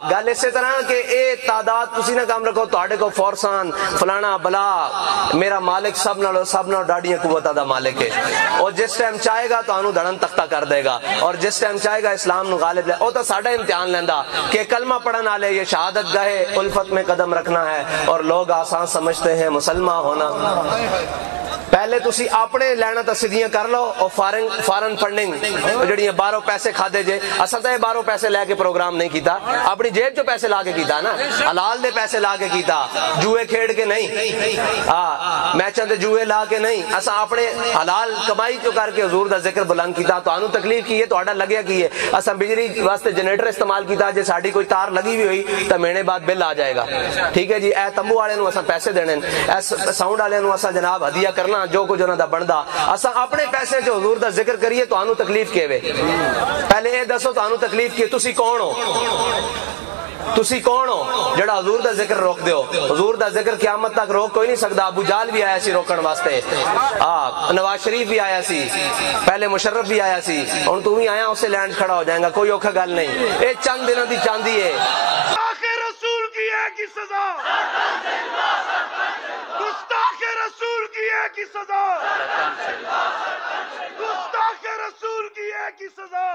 گل اسی طرح کہ اے تعداد تسی نہ کام رکھو تواڈے کو فورسان فلانا بلا میرا مالک سب نال ڈاڈیاں قوتاں دا مالک ہے، اور جس ٹائم چاہے گا تانوں دڑن تختہ کر دے گا، اور جس ٹائم چاہے گا اسلام نو غالب لے او تو ساڈا امتحان لیندا کہ کلمہ پڑھن والے یہ شہادت گاہے الفت میں قدم رکھنا ہے، اور لوگ آسان سمجھتے ہیں مسلمان ہونا۔ پہلے تسی اپنے لینا تا سیدھیاں کر لو، اور فارن فنڈنگ جڑیاں باہروں پیسے کھادے جے، اساں تے باہروں پیسے لے کے پروگرام نہیں کیتا، اپنی جیب چوں پیسے لا کے کیتا نا، حلال دے پیسے لا کے کیتا، جوئے کھیڑ کے نہیں، میچاں تے جوئے لا کے نہیں، اساں اپنے حلال کمائی چوں کر کے حضور دا ذکر بلند کیتا۔ تانوں تکلیف کی ہے، تہاڈا لگیا کی ہے؟ اساں بجلی واسطے جنریٹر استعمال کیتا، جے ساڈی کوئی تار لگی ہوئی ہوئی تے مہینے بعد بل آ جائے گا، ٹھیک ہے جی۔ اے تمبو والے نوں اساں پیسے دینے، اے ساؤنڈ والے نوں اساں جناب ہدیہ کرنا جو کچھ انہاں دا بندا، اساں اپنے پیسے جو حضور دا ذکر کریے تانوں تکلیف کیوے؟ پہلے اے دسو تانوں تکلیف کی؟ تسی کون ہو؟ تسی کون ہو جڑا حضور دا ذکر روک دیو؟ حضور دا ذکر قیامت تک روک کوئی نہیں سکدا۔ ابو جال بھی آیا سی روکن واسطے، نواز شریف بھی آیا سی، پہلے مشرف بھی آیا سی، ہن تو بھی آیا اسے لینڈ کھڑا ہو جائے گا، کوئی اوکھا گل نہیں۔ اے چند دنوں دی چاندی ہے۔ رسول کی ایک ہی سزا، گستاخ رسول کی ایک ہی سزا، گستاخ رسول کی ایک ہی سزا۔